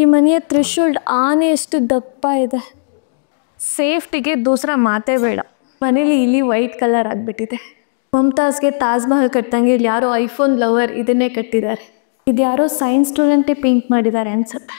ಈ ಮನೆಯ ಥ್ರೆಶೋಲ್ಡ್ ಆನೆಯಷ್ಟು ದಪ್ಪ ಇದೆ. ಸೇಫ್ಟಿಗೆ ದೂಸರ ಮಾತೇ ಬೇಡ. ಮನೇಲಿ ಇಲ್ಲಿ ವೈಟ್ ಕಲರ್ ಆಗಿಬಿಟ್ಟಿದೆ. ಮಮ್ತಾಜ್ಗೆ ತಾಜ್ ಮಹಲ್ ಕಟ್ಟಂಗೆ ಇಲ್ಲಿ ಯಾರೋ ಐಫೋನ್ ಲವರ್ ಇದನ್ನೇ ಕಟ್ಟಿದ್ದಾರೆ. ಇದು ಯಾರೋ ಸೈನ್ಸ್ ಸ್ಟೂಡೆಂಟೇ ಪೇಂಟ್ ಮಾಡಿದ್ದಾರೆ ಅನ್ಸುತ್ತೆ.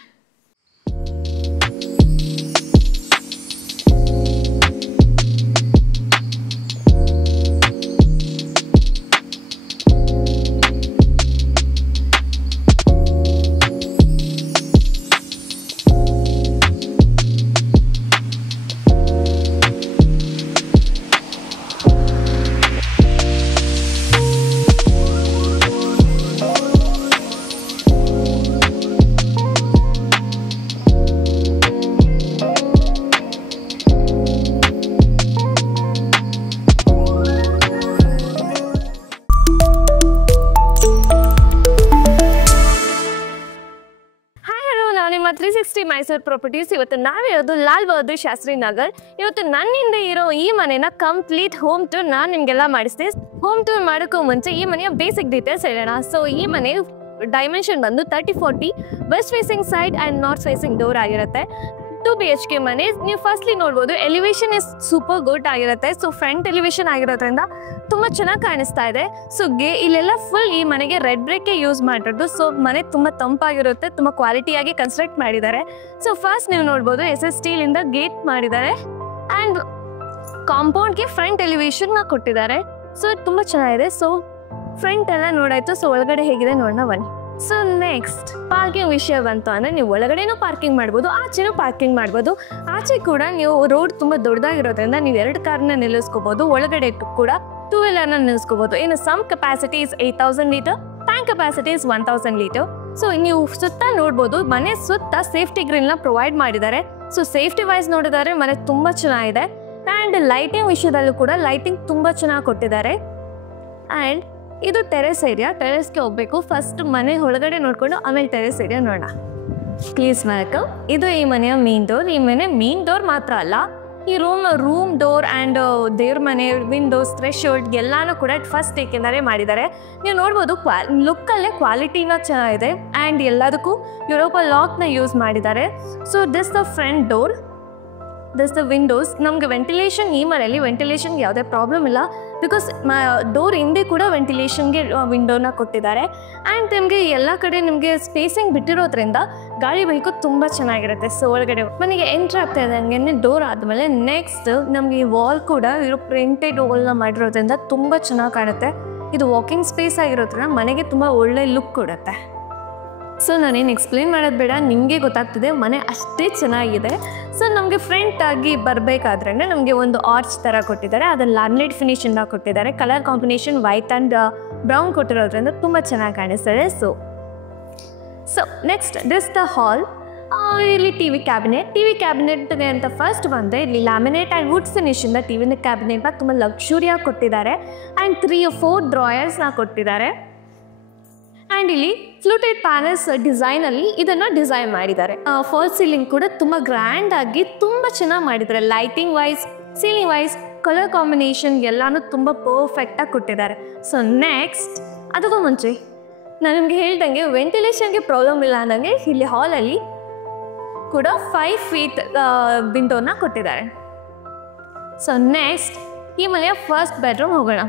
ನಿಮ್ಮ 360 ಮೈಸೂರು ಪ್ರಾಪರ್ಟೀಸ್. ಇವತ್ತು ನಾವಿರೋದು ಲಾಲ್ ಬಹದ್ದೂರ್ ಶಾಸ್ತ್ರಿ ನಗರ್. ಇವತ್ತು ನನ್ನಿಂದ ಇರೋ ಈ ಮನೆನ ಕಂಪ್ಲೀಟ್ ಹೋಮ್ ಟೂರ್ ನಾನು ನಿಮಗೆಲ್ಲ ಮಾಡಿಸ್ತೀನಿ. ಹೋಮ್ ಟೂರ್ ಮಾಡೋಕ್ಕೂ ಮುಂಚೆ ಈ ಮನೆಯ ಬೇಸಿಕ್ ಡೀಟೇಲ್ಸ್ ಹೇಳೋಣ. ಸೊ ಈ ಮನೆ ಡೈಮೆನ್ಷನ್ ಬಂದು 30-40 west facing side and north facing door ಆಗಿರುತ್ತೆ. 2 BHK ಮನೆ. ನೀವು ಫಸ್ಟ್ಲಿ ನೋಡ್ಬೋದು ಎಲಿವೇಶನ್ ಇಸ್ ಸೂಪರ್ ಗುಡ್ ಆಗಿರುತ್ತೆ. ಸೊ ಫ್ರಂಟ್ ಎಲಿವೇಶನ್ ಆಗಿರೋದ್ರಿಂದ ತುಂಬ ಚೆನ್ನಾಗಿ ಕಾಣಿಸ್ತಾ ಇದೆ. ಸೊ ಇಲ್ಲೆಲ್ಲ ಫುಲ್ ಈ ಮನೆಗೆ ರೆಡ್ ಬ್ರೇಕೆ ಯೂಸ್ ಮಾಡಿರೋದು. ಸೊ ಮನೆ ತುಂಬ ತಂಪಾಗಿರುತ್ತೆ, ತುಂಬ ಕ್ವಾಲಿಟಿಯಾಗಿ ಕನ್ಸ್ಟ್ರಕ್ಟ್ ಮಾಡಿದ್ದಾರೆ. ಸೊ ಫಸ್ಟ್ ನೀವು ನೋಡ್ಬೋದು SS ಸ್ಟೀಲಿಂದ ಗೇಟ್ ಮಾಡಿದ್ದಾರೆ ಆ್ಯಂಡ್ ಕಾಂಪೌಂಡ್ಗೆ ಫ್ರಂಟ್ ಎಲಿವೇಶನ್ನ ಕೊಟ್ಟಿದ್ದಾರೆ. ಸೊ ತುಂಬ ಚೆನ್ನಾಗಿದೆ. ಸೊ ಫ್ರಂಟ್ ಎಲ್ಲ ನೋಡಾಯ್ತು. ಸೊ ಒಳಗಡೆ ಹೇಗಿದೆ ನೋಡೋಣ ಬನ್ನಿ. ಸೊ ನೆಕ್ಸ್ಟ್ ಪಾರ್ಕಿಂಗ್ ವಿಷಯ ಬಂತು ಅಂದರೆ ನೀವು ಒಳಗಡೆನೂ ಪಾರ್ಕಿಂಗ್ ಮಾಡ್ಬೋದು, ಆಚೆನೂ ಪಾರ್ಕಿಂಗ್ ಮಾಡ್ಬೋದು. ಆಚೆ ಕೂಡ ನೀವು ರೋಡ್ ತುಂಬ ದೊಡ್ಡದಾಗಿರೋದ್ರಿಂದ ನೀವು 2 ಕಾರ್ನ ನಿಲ್ಲಿಸ್ಕೋಬೋದು. ಒಳಗಡೆ ಕೂಡ 2 ವೀಲರ್ನ ನಿಲ್ಲಿಸ್ಕೋಬೋದು. ಇನ್ನು sump capacity is 8000 litre, tank capacity is 1000 litre. So ನೀವು ಸುತ್ತ ನೋಡ್ಬೋದು ಮನೆ ಸುತ್ತ ಸೇಫ್ಟಿ ಗ್ರಿಲ್ನ ಪ್ರೊವೈಡ್ ಮಾಡಿದ್ದಾರೆ. ಸೊ ಸೇಫ್ಟಿ ವೈಸ್ ನೋಡಿದರೆ ಮನೆ ತುಂಬ ಚೆನ್ನಾಗಿದೆ. ಆ್ಯಂಡ್ ಲೈಟಿಂಗ್ ವಿಷಯದಲ್ಲೂ ಕೂಡ ಲೈಟಿಂಗ್ ತುಂಬ ಚೆನ್ನಾಗಿ ಕೊಟ್ಟಿದ್ದಾರೆ. ಆ್ಯಂಡ್ ಇದು ಟೆರೆಸ್ ಏರಿಯಾ. ಟೆರೆಸ್ಗೆ ಹೋಗಬೇಕು. ಫಸ್ಟ್ ಮನೆ ಒಳಗಡೆ ನೋಡಿಕೊಂಡು ಆಮೇಲೆ ಟೆರೆಸ್ ಏರಿಯಾ ನೋಡೋಣ. Please welcome. ಇದು ಈ ಮನೆಯ ಮೇನ್ ಡೋರ್. ಈ ಮನೆ ಮೇನ್ ಡೋರ್ ಮಾತ್ರ ಅಲ್ಲ, ಈ ರೂಮ್ ಡೋರ್ ಆ್ಯಂಡ್ ದೇವ್ರ ಮನೆ ವಿಂಡೋಸ್ ಥ್ರೆಶೋಲ್ಡ್ ಎಲ್ಲನೂ ಕೂಡ ಫಸ್ಟ್ ಏಕೆಂದರೆ ಮಾಡಿದ್ದಾರೆ. ನೀವು ನೋಡ್ಬೋದು ಲುಕ್ಕಲ್ಲೇ ಕ್ವಾಲಿಟಿನ ಚೆನ್ನಾಗಿದೆ. ಆ್ಯಂಡ್ ಎಲ್ಲದಕ್ಕೂ ಯುರೋಪಲ್ ಲಾಕ್ನ ಯೂಸ್ ಮಾಡಿದ್ದಾರೆ. So this the front door, this the Windows. ನಮಗೆ ವೆಂಟಿಲೇಷನ್ ಈ ಮನೆಯಲ್ಲಿ ವೆಂಟಿಲೇಷನ್ಗೆ ಯಾವುದೇ ಪ್ರಾಬ್ಲಮ್ ಇಲ್ಲ. ಬಿಕಾಸ್ ಡೋರ್ ಹಿಂದೆ ಕೂಡ ವೆಂಟಿಲೇಷನ್ಗೆ ವಿಂಡೋನ ಕೊಟ್ಟಿದ್ದಾರೆ. ಆ್ಯಂಡ್ ನಿಮಗೆ ಎಲ್ಲ ಕಡೆ ನಿಮಗೆ ಸ್ಪೇಸಿಂಗ್ ಬಿಟ್ಟಿರೋದ್ರಿಂದ ಗಾಳಿ ಬೈಕು ತುಂಬ ಚೆನ್ನಾಗಿರುತ್ತೆ. ಸೊ ಒಳಗಡೆ ಮನೆಗೆ ಎಂಟ್ರ್ ಆಗ್ತಾ ಇದೆ ಹಂಗೆ ಡೋರ್ ಆದಮೇಲೆ ನೆಕ್ಸ್ಟ್ ನಮಗೆ ಈ ವಾಲ್ ಕೂಡ ಇರೋ ಪ್ರಿಂಟೆಡ್ ವಾಲ್ನ ಮಾಡಿರೋದ್ರಿಂದ ತುಂಬ ಚೆನ್ನಾಗಿ ಕಾಣುತ್ತೆ. ಇದು ವಾಕಿಂಗ್ ಸ್ಪೇಸ್ ಆಗಿರೋದ್ರಿಂದ ಮನೆಗೆ ತುಂಬ ಒಳ್ಳೆ ಲುಕ್ ಕೊಡುತ್ತೆ. ಸೊ ನಾನೇನು ಎಕ್ಸ್ಪ್ಲೇನ್ ಮಾಡೋದು ಬೇಡ, ನಿಮಗೆ ಗೊತ್ತಾಗ್ತದೆ ಮನೆ ಅಷ್ಟೇ ಚೆನ್ನಾಗಿದೆ. ಸೊ ನಮಗೆ ಫ್ರಂಟಾಗಿ ಬರಬೇಕಾದ್ರೆ ನಮಗೆ ಒಂದು ಆರ್ಚ್ ಥರ ಕೊಟ್ಟಿದ್ದಾರೆ. ಅದನ್ನು ಲ್ಯಾಮಿನೇಟ್ ಫಿನಿಶಿಂದ ಕೊಟ್ಟಿದ್ದಾರೆ. Colour combination white and brown ಕೊಟ್ಟಿರೋದ್ರಿಂದ ತುಂಬ ಚೆನ್ನಾಗಿ ಕಾಣಿಸ್ತದೆ. So next this the hall. ಇಲ್ಲಿ ಟಿ ವಿ ಕ್ಯಾಬಿನೆಟ್ಗೆ ಅಂತ ಫಸ್ಟ್ ಬಂದರೆ ಇಲ್ಲಿ ಲ್ಯಾಮಿನೇಟ್ ಆ್ಯಂಡ್ ವುಡ್ ಫಿನಿಶಿಂದ ಟಿವಿನ ಕ್ಯಾಬಿನೆಟ್ನ ತುಂಬ ಲಕ್ಸುರಿಯಾಗಿ ಕೊಟ್ಟಿದ್ದಾರೆ. ಆ್ಯಂಡ್ 3-4 ಡ್ರಾಯರ್ಸ್ನ ಕೊಟ್ಟಿದ್ದಾರೆ. ಆ್ಯಂಡ್ ಇಲ್ಲಿ ಫ್ಲೂಟೆಡ್ ಪ್ಯಾನಲ್ಸ್ ಡಿಸೈನಲ್ಲಿ ಇದನ್ನು ಡಿಸೈನ್ ಮಾಡಿದ್ದಾರೆ. ಫಾಲ್ ಸೀಲಿಂಗ್ ಕೂಡ ತುಂಬ ಗ್ರ್ಯಾಂಡಾಗಿ ತುಂಬ ಚೆನ್ನಾಗಿ ಮಾಡಿದ್ದಾರೆ. Lighting wise, ceiling wise, colour combination ಎಲ್ಲನೂ ತುಂಬ ಪರ್ಫೆಕ್ಟಾಗಿ ಕೊಟ್ಟಿದ್ದಾರೆ. ಸೊ ನೆಕ್ಸ್ಟ್ ಅದಕ್ಕೂ ಮುಂಚೆ ನಾನು ನಿಮಗೆ ಹೇಳ್ದಂಗೆ ವೆಂಟಿಲೇಷನ್ಗೆ ಪ್ರಾಬ್ಲಮ್ ಇಲ್ಲ ಅನ್ನಂಗೆ ಇಲ್ಲಿ ಹಾಲಲ್ಲಿ ಕೂಡ 5 feet ವಿಂಡೋನ ಕೊಟ್ಟಿದ್ದಾರೆ. ಸೊ ನೆಕ್ಸ್ಟ್ ಈ ಮನೆಯ ಫಸ್ಟ್ ಬೆಡ್ರೂಮ್ ಹೋಗೋಣ.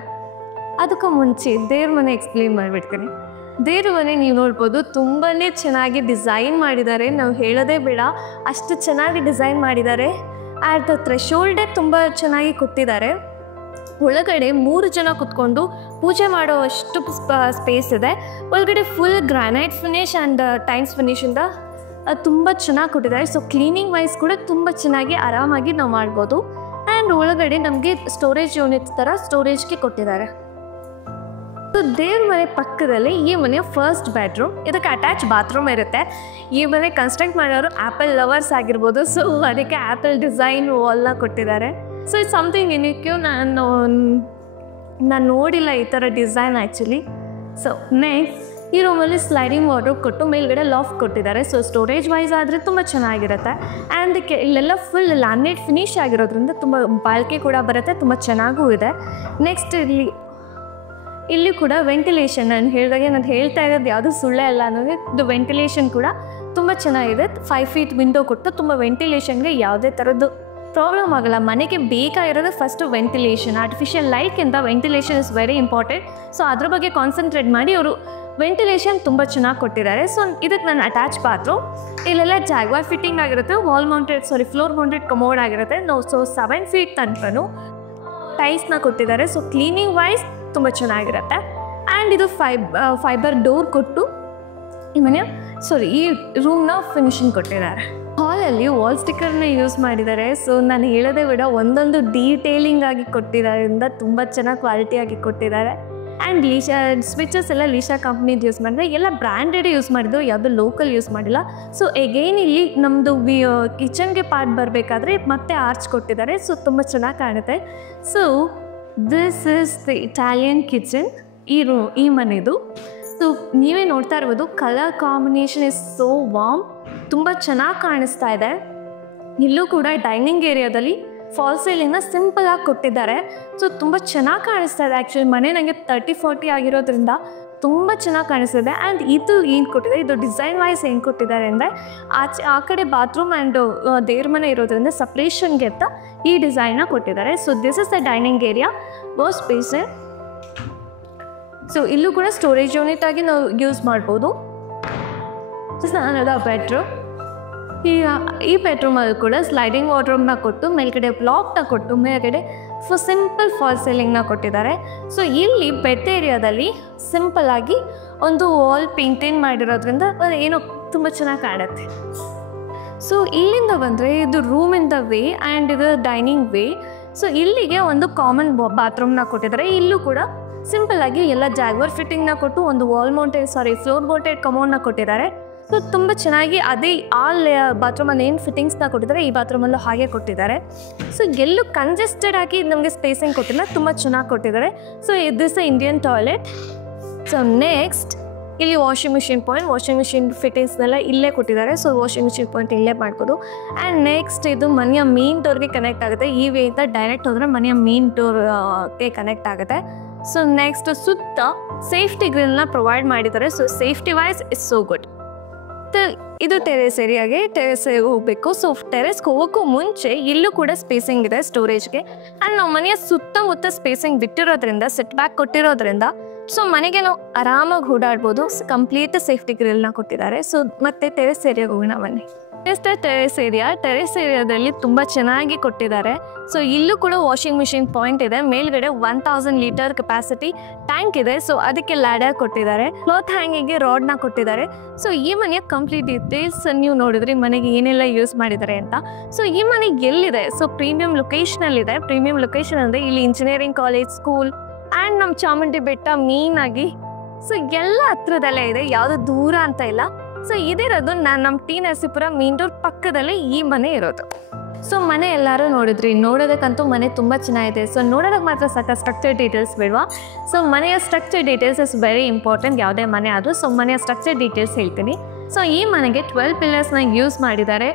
ಅದಕ್ಕೂ ಮುಂಚೆ ದೇವ್ರ ಮನೆ ಎಕ್ಸ್ಪ್ಲೇನ್ ಮಾಡಿಬಿಡ್ತೀನಿ. ದೇವ್ರ ಮನೆ ನೀವು ನೋಡ್ಬೋದು ತುಂಬಾ ಚೆನ್ನಾಗಿ ಡಿಸೈನ್ ಮಾಡಿದ್ದಾರೆ. ನಾವು ಹೇಳೋದೇ ಬೇಡ, ಅಷ್ಟು ಚೆನ್ನಾಗಿ ಡಿಸೈನ್ ಮಾಡಿದ್ದಾರೆ. ಆ್ಯಂಡ್ ಥ್ರೆಶೋಲ್ಡೇ ತುಂಬ ಚೆನ್ನಾಗಿ ಕೊಟ್ಟಿದ್ದಾರೆ. ಒಳಗಡೆ 3 ಜನ ಕುತ್ಕೊಂಡು ಪೂಜೆ ಮಾಡುವಷ್ಟು ಸ್ಪೇಸ್ ಇದೆ. ಒಳಗಡೆ full granite finish and tiles ಫಿನಿಶಿಂದ ತುಂಬ ಚೆನ್ನಾಗಿ ಕೊಟ್ಟಿದ್ದಾರೆ. ಸೊ ಕ್ಲೀನಿಂಗ್ ವೈಸ್ ಕೂಡ ತುಂಬ ಚೆನ್ನಾಗಿ ಆರಾಮಾಗಿ ನಾವು ಮಾಡ್ಬೋದು. ಆ್ಯಂಡ್ ಒಳಗಡೆ ನಮಗೆ ಸ್ಟೋರೇಜ್ ಯೂನಿಟ್ ಥರ ಸ್ಟೋರೇಜ್ಗೆ ಕೊಟ್ಟಿದ್ದಾರೆ. ಸೊ ದೇವ್ರ ಮನೆ ಪಕ್ಕದಲ್ಲಿ ಈ ಮನೆಯ ಫಸ್ಟ್ ಬೆಡ್ರೂಮ್. ಇದಕ್ಕೆ ಅಟ್ಯಾಚ್ ಬಾತ್ರೂಮ್ ಇರುತ್ತೆ. ಈ ಮನೆ ಕನ್ಸ್ಟ್ರಕ್ಟ್ ಮಾಡೋರು ಆ್ಯಪಲ್ ಲವರ್ಸ್ ಆಗಿರ್ಬೋದು. ಸೊ ಅದಕ್ಕೆ ಆ್ಯಪಲ್ ಡಿಸೈನ್ ವಾಲ್ನ ಕೊಟ್ಟಿದ್ದಾರೆ. So it's something unique. ನಾನು ನೋಡಿಲ್ಲ ಈ ಥರ ಡಿಸೈನ್ ಆ್ಯಕ್ಚುಲಿ. ಸೊ ನೆಕ್ಸ್ಟ್ ಈ ರೂಮಲ್ಲಿ ಸ್ಲೈಡಿಂಗ್ ವಾರ್ಡ್ರೋಬ್ ಕೊಟ್ಟು ಮೇಲ್ಗಡೆ ಲಾಫ್ಟ್ ಕೊಟ್ಟಿದ್ದಾರೆ. ಸೊ ಸ್ಟೋರೇಜ್ ವೈಸ್ ಆದರೆ ತುಂಬ ಚೆನ್ನಾಗಿರುತ್ತೆ. ಆ್ಯಂಡ್ ಇಲ್ಲೆಲ್ಲ ಫುಲ್ ಲ್ಯಾಮಿನೇಟ್ ಫಿನಿಶ್ ಆಗಿರೋದ್ರಿಂದ ತುಂಬ ಬಾಳ್ಕೆ ಕೂಡ ಬರುತ್ತೆ, ತುಂಬ ಚೆನ್ನಾಗೂ ಇದೆ. ನೆಕ್ಸ್ಟ್ ಇಲ್ಲಿ ಕೂಡ ವೆಂಟಿಲೇಷನ್ ನಾನು ಹೇಳಿದಾಗೆ ನಾನು ಹೇಳ್ತಾ ಇರೋದು ಯಾವುದೂ ಸುಳ್ಳೇ ಅಲ್ಲ ಅನ್ನೋದು. ಇದು ವೆಂಟಿಲೇಷನ್ ಕೂಡ ತುಂಬ ಚೆನ್ನಾಗಿದೆ. 5 ಫೀಟ್ ವಿಂಡೋ ಕೊಟ್ಟು ತುಂಬ ವೆಂಟಿಲೇಷನ್ಗೆ ಯಾವುದೇ ಥರದ್ದು ಪ್ರಾಬ್ಲಮ್ ಆಗಲ್ಲ. ಮನೆಗೆ ಬೇಕಾಗಿರೋದು ಫಸ್ಟು ವೆಂಟಿಲೇಷನ್. ಆರ್ಟಿಫಿಷಿಯಲ್ ಲೈಟ್ಗಿಂತ ventilation is very important. So ಅದ್ರ ಬಗ್ಗೆ ಕಾನ್ಸಂಟ್ರೇಟ್ ಮಾಡಿ ಅವರು ವೆಂಟಿಲೇಷನ್ ತುಂಬ ಚೆನ್ನಾಗಿ ಕೊಟ್ಟಿದ್ದಾರೆ. ಸೊ ಇದಕ್ಕೆ ನಾನು ಅಟ್ಯಾಚ್ ಬಾತ್ರೂಮ್. ಇಲ್ಲೆಲ್ಲ ಜಾಗ್ವಾರ್ ಫಿಟ್ಟಿಂಗ್ ಆಗಿರುತ್ತೆ, ಫ್ಲೋರ್ ಮೌಂಟೆಡ್ ಕಮೋಡ್ ಆಗಿರುತ್ತೆ. ಸೊ 7 ಫೀಟ್ ತನಕನೂ ಟೈಲ್ಸ್ನ ಕೊಟ್ಟಿದ್ದಾರೆ. ಸೊ ಕ್ಲೀನಿಂಗ್ ವೈಸ್ ತುಂಬ ಚೆನ್ನಾಗಿರುತ್ತೆ. ಆ್ಯಂಡ್ ಇದು ಫೈಬರ್ ಡೋರ್ ಕೊಟ್ಟು ಈ ರೂಮ್ನ ಫಿನಿಶಿಂಗ್ ಕೊಟ್ಟಿದ್ದಾರೆ. ಹಾಲಲ್ಲಿ ವಾಲ್ ಸ್ಟಿಕ್ಕರ್ನ ಯೂಸ್ ಮಾಡಿದ್ದಾರೆ. ಸೊ ನಾನು ಹೇಳೋದೇ ಬಿಡ, ಒಂದೊಂದು ಡೀಟೇಲಿಂಗ್ ಆಗಿ ಕೊಟ್ಟಿದ್ದರಿಂದ ತುಂಬ ಚೆನ್ನಾಗಿ ಕ್ವಾಲಿಟಿಯಾಗಿ ಕೊಟ್ಟಿದ್ದಾರೆ. ಆ್ಯಂಡ್ ಸ್ವಿಚಸ್ ಎಲ್ಲ ಲೀಶಾ ಕಂಪ್ನಿದು ಯೂಸ್ ಮಾಡಿದ್ರೆ, ಎಲ್ಲ ಬ್ರ್ಯಾಂಡೆಡ್ ಯೂಸ್ ಮಾಡಿದ್ರು, ಯಾವುದೂ ಲೋಕಲ್ ಯೂಸ್ ಮಾಡಿಲ್ಲ. ಸೊ ಎಗೈನ್ ಇಲ್ಲಿ ನಮ್ಮದು ಕಿಚನ್ಗೆ ಪಾರ್ಟ್ ಬರಬೇಕಾದ್ರೆ ಮತ್ತೆ ಆರ್ಚ್ ಕೊಟ್ಟಿದ್ದಾರೆ. ಸೊ ತುಂಬ ಚೆನ್ನಾಗಿ ಕಾಣುತ್ತೆ. So this is the Italian kitchen. ಈ ಮನೆದು. ಸೊ ನೀವೇ ನೋಡ್ತಾ ಇರ್ಬೋದು, colour combination is so warm, ತುಂಬ ಚೆನ್ನಾಗಿ ಕಾಣಿಸ್ತಾ ಇದೆ. ಇಲ್ಲೂ ಕೂಡ ಡೈನಿಂಗ್ ಏರಿಯಾದಲ್ಲಿ ಫಾಲ್ ಸೀಲಿಂಗ್ನ ಸಿಂಪಲಾಗಿ ಕೊಟ್ಟಿದ್ದಾರೆ. ಸೊ ತುಂಬ ಚೆನ್ನಾಗಿ ಕಾಣಿಸ್ತಾ ಇದೆ. ಆ್ಯಕ್ಚುಲಿ ಮನೆ ನನಗೆ 30-40 ಆಗಿರೋದ್ರಿಂದ ತುಂಬ ಚೆನ್ನಾಗಿ ಕಾಣಿಸ್ತಿದೆ. ಆ್ಯಂಡ್ ಇದು ಏನು ಕೊಟ್ಟಿದೆ, ಇದು ಡಿಸೈನ್ ವೈಸ್ ಏನು ಕೊಟ್ಟಿದ್ದಾರೆ ಅಂದರೆ, ಆ ಕಡೆ ಬಾತ್ರೂಮ್ ಆ್ಯಂಡ್ ದೇವ್ರ ಮನೆ ಇರೋದ್ರಿಂದ ಸಪ್ರೇಷನ್ಗೆ ಅಂತ ಈ ಡಿಸೈನ್ನ ಕೊಟ್ಟಿದ್ದಾರೆ. So this is the dining area, wash basin. So ಇಲ್ಲೂ ಕೂಡ ಸ್ಟೋರೇಜ್ ಯೂನಿಟ್ ಆಗಿ ನಾವು ಯೂಸ್ ಮಾಡ್ಬೋದು. ಸ್ನಾನದ ಬೆಡ್ರೂಮ್. ಈ ಬೆಡ್ರೂಮಲ್ಲಿ ಕೂಡ ಸ್ಲೈಡಿಂಗ್ ವಾರ್ಡ್ರೋಬ್ನ ಕೊಟ್ಟು, ಮೇಲ್ಗಡೆ ಬ್ಲಾಕ್ನ ಕೊಟ್ಟು, ಮೇಲ್ಗಡೆ ಸಿಂಪಲ್ ಫಾಲ್ ಸೀಲಿಂಗ್ನ ಕೊಟ್ಟಿದ್ದಾರೆ. ಸೊ ಇಲ್ಲಿ ಬೆಡ್ ಏರಿಯಾದಲ್ಲಿ ಸಿಂಪಲ್ಲಾಗಿ ಒಂದು ವಾಲ್ ಪೇಂಟಿಂಗ್ ಮಾಡಿರೋದ್ರಿಂದ ಏನೋ ತುಂಬ ಚೆನ್ನಾಗಿ ಕಾಣುತ್ತೆ. ಸೊ ಇಲ್ಲಿಂದ ಬಂದರೆ ಇದು ರೂಮಿಂದ ವೇ ಆ್ಯಂಡ್ ಇದು ಡೈನಿಂಗ್ ವೇ. ಸೊ ಇಲ್ಲಿಗೆ ಒಂದು ಕಾಮನ್ ಬಾತ್ರೂಮ್ನ ಕೊಟ್ಟಿದ್ದಾರೆ. ಇಲ್ಲೂ ಕೂಡ ಸಿಂಪಲ್ಲಾಗಿ ಎಲ್ಲ ಜಾಗ್ವರ್ ಫಿಟ್ಟಿಂಗ್ನ ಕೊಟ್ಟು ಒಂದು ಫ್ಲೋರ್ ಮೌಂಟೆಡ್ ಕಮೋಡ್ನ ಕೊಟ್ಟಿದ್ದಾರೆ. ಸೊ ತುಂಬ ಚೆನ್ನಾಗಿ ಅದೇ ಬಾತ್ರೂಮಲ್ಲಿ ಏನು ಫಿಟ್ಟಿಂಗ್ಸ್ನ ಕೊಟ್ಟಿದ್ದಾರೆ, ಈ ಬಾತ್ರೂಮಲ್ಲೂ ಹಾಗೆ ಕೊಟ್ಟಿದ್ದಾರೆ. ಸೊ ಎಲ್ಲೂ ಕಂಜೆಸ್ಟೆಡ್ ಆಗಿ ನಮಗೆ ಸ್ಪೇಸಿಂಗ್ ಕೊಟ್ಟಿಲ್ಲ, ತುಂಬ ಚೆನ್ನಾಗಿ ಕೊಟ್ಟಿದ್ದಾರೆ. So this Indian toilet. So next ಇಲ್ಲಿ ವಾಷಿಂಗ್ ಮಿಷಿನ್ ಫಿಟ್ಟಿಂಗ್ಸ್ನೆಲ್ಲ ಇಲ್ಲೇ ಕೊಟ್ಟಿದ್ದಾರೆ. ಸೊ ವಾಷಿಂಗ್ ಮಿಷಿನ್ ಪಾಯಿಂಟ್ ಇಲ್ಲೇ ಮಾಡ್ಬೋದು. ಆ್ಯಂಡ್ ನೆಕ್ಸ್ಟ್ ಇದು ಮನೆಯ ಮೇನ್ ಡೋರ್ಗೆ ಕನೆಕ್ಟ್ ಆಗುತ್ತೆ. ಈ ವೇಯಿಂದ ಡೈರೆಕ್ಟ್ ಹೋದರೆ ಮನೆಯ ಮೇನ್ ಡೋರ್ಗೆ ಕನೆಕ್ಟ್ ಆಗುತ್ತೆ. ಸೊ ನೆಕ್ಸ್ಟ್ ಸುತ್ತ ಸೇಫ್ಟಿ ಗ್ರಿಲ್ನ ಪ್ರೊವೈಡ್ ಮಾಡಿದ್ದಾರೆ. So safety wise is so good. ಇದು ಟೆರೆಸ್ ಏರಿಯಾಗೆ ಹೋಗಬೇಕು. ಸೊ ಟೆರೆಸ್ಗೆ ಹೋಗೋಕ್ಕೂ ಮುಂಚೆ ಇಲ್ಲೂ ಕೂಡ ಸ್ಪೇಸಿಂಗ್ ಇದೆ ಸ್ಟೋರೇಜ್ಗೆ. ಆ್ಯಂಡ್ ನಾವು ಮನೆಯ ಸುತ್ತಮುತ್ತ ಸ್ಪೇಸಿಂಗ್ ಬಿಟ್ಟಿರೋದ್ರಿಂದ, ಸೆಟ್ ಬ್ಯಾಕ್ ಕೊಟ್ಟಿರೋದ್ರಿಂದ, ಸೊ ಮನೆಗೆ ನಾವು ಆರಾಮಾಗಿ ಓಡಾಡ್ಬೋದು. ಕಂಪ್ಲೀಟ್ ಸೇಫ್ಟಿ ಗ್ರಿಲ್ನ ಕೊಟ್ಟಿದ್ದಾರೆ. ಸೊ ಮತ್ತೆ ಟೆರೆಸ್ ಏರಿಯಾಗೆ ಹೋಗೋಣ ಬನ್ನಿ. ಟೆರೆಸ್ ಏರಿಯಾದಲ್ಲಿ ತುಂಬ ಚೆನ್ನಾಗಿ ಕೊಟ್ಟಿದ್ದಾರೆ. ಸೊ ಇಲ್ಲೂ ಕೂಡ ವಾಷಿಂಗ್ ಮಿಷಿನ್ ಪಾಯಿಂಟ್ ಇದೆ. ಮೇಲ್ಗಡೆ 1000 ಲೀಟರ್ ಕೆಪಾಸಿಟಿ ಟ್ಯಾಂಕ್ ಇದೆ. ಸೊ ಅದಕ್ಕೆ ಲ್ಯಾಡರ್ ಕೊಟ್ಟಿದ್ದಾರೆ. ಕ್ಲಾತ್ ಹ್ಯಾಂಗಿಂಗ್ಗೆ ರಾಡ್ನ ಕೊಟ್ಟಿದ್ದಾರೆ. ಸೊ ಈ ಮನೆಯ ಕಂಪ್ಲೀಟ್ ಡೀಟೇಲ್ಸ್ ನೀವು ನೋಡಿದ್ರಿ, ಮನೆಗೆ ಏನೆಲ್ಲ ಯೂಸ್ ಮಾಡಿದ್ದಾರೆ ಅಂತ. ಸೊ ಈ ಮನೆಗೆ ಎಲ್ಲಿದೆ? ಸೊ ಪ್ರೀಮಿಯಂ ಲೊಕೇಶನಲ್ಲಿದೆ. ಪ್ರೀಮಿಯಂ ಲೊಕೇಶನ್ ಅಂದರೆ ಇಲ್ಲಿ ಇಂಜಿನಿಯರಿಂಗ್ ಕಾಲೇಜ್, ಸ್ಕೂಲ್ ಆ್ಯಂಡ್ ನಮ್ಮ ಚಾಮುಂಡಿ ಬೆಟ್ಟ ಮೇಯ್ನಾಗಿ. ಸೊ ಎಲ್ಲ ಹತ್ರದಲ್ಲೇ ಇದೆ, ಯಾವುದೂ ದೂರ ಅಂತ ಇಲ್ಲ. ಸೊ ಇದಿರೋದು ನಮ್ಮ ಟಿ ನರಸೀಪುರ ಮೇನ್ ರೋಡ್ ಪಕ್ಕದಲ್ಲೇ ಈ ಮನೆ ಇರೋದು. ಸೊ ಮನೆ ಎಲ್ಲರೂ ನೋಡೋದಕ್ಕಂತೂ ಮನೆ ತುಂಬ ಚೆನ್ನಾಗಿದೆ. ಸೊ ನೋಡೋದಕ್ಕೆ ಮಾತ್ರ ಸಾಕು, ಸ್ಟ್ರಕ್ಚರ್ ಡೀಟೇಲ್ಸ್ ಬೇಡವಾ? ಸೊ ಮನೆಯ structure details is very important, ಯಾವುದೇ ಮನೆ ಆದರೂ. ಸೊ ಮನೆಯ ಸ್ಟ್ರಕ್ಚರ್ ಡೀಟೇಲ್ಸ್ ಹೇಳ್ತೀನಿ. ಸೊ ಈ ಮನೆಗೆ 12 ಪಿಲ್ಲರ್ಸ್ನ ಯೂಸ್ ಮಾಡಿದ್ದಾರೆ.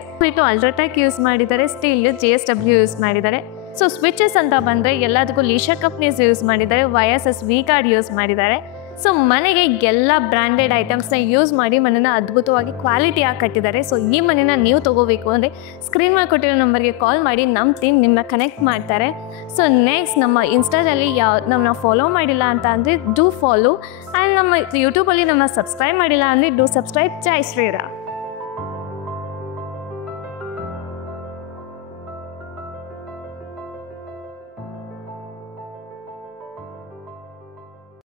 ಅಲ್ಟ್ರಾಟೆಕ್ ಯೂಸ್ ಮಾಡಿದ್ದಾರೆ, ಸ್ಟೀಲ್ JSW ಯೂಸ್ ಮಾಡಿದ್ದಾರೆ. ಸೊ ಸ್ವಿಚಸ್ ಅಂತ ಬಂದರೆ ಎಲ್ಲದಕ್ಕೂ ಲೀಶಾ ಕಂಪ್ನೀಸ್ ಯೂಸ್ ಮಾಡಿದ್ದಾರೆ, YSS V ಕಾರ್ಡ್ ಯೂಸ್ ಮಾಡಿದ್ದಾರೆ. ಸೊ ಮನೆಗೆ ಎಲ್ಲ ಬ್ರ್ಯಾಂಡೆಡ್ ಐಟಮ್ಸ್ನ ಯೂಸ್ ಮಾಡಿ ಮನೆನ ಅದ್ಭುತವಾಗಿ ಕ್ವಾಲಿಟಿಯಾಗಿ ಕಟ್ಟಿದ್ದಾರೆ. ಸೊ ಈ ಮನೆನ ನೀವು ತೊಗೋಬೇಕು ಅಂದರೆ ಸ್ಕ್ರೀನ್ ಮೇಲೆ ಕೊಟ್ಟಿರೋ ನಂಬರ್ಗೆ ಕಾಲ್ ಮಾಡಿ ನಮ್ಮ ಟೀಮ್ ನಿಮ್ಮನ್ನ ಕನೆಕ್ಟ್ ಮಾಡ್ತಾರೆ. ಸೊ ನೆಕ್ಸ್ಟ್ ನಮ್ಮ ಇನ್ಸ್ಟಾದಲ್ಲಿ ನಮ್ಮನ್ನ ಫಾಲೋ ಮಾಡಿಲ್ಲ ಅಂತ ಅಂದರೆ ಡೂ ಫಾಲೋ. ಆ್ಯಂಡ್ ನಮ್ಮ ಯೂಟ್ಯೂಬಲ್ಲಿ ನಮ್ಮನ್ನ ಸಬ್ಸ್ಕ್ರೈಬ್ ಮಾಡಿಲ್ಲ ಅಂದರೆ ಡೂ ಸಬ್ಸ್ಕ್ರೈಬ್. ಜೈ ಶ್ರೀರಾಮ್.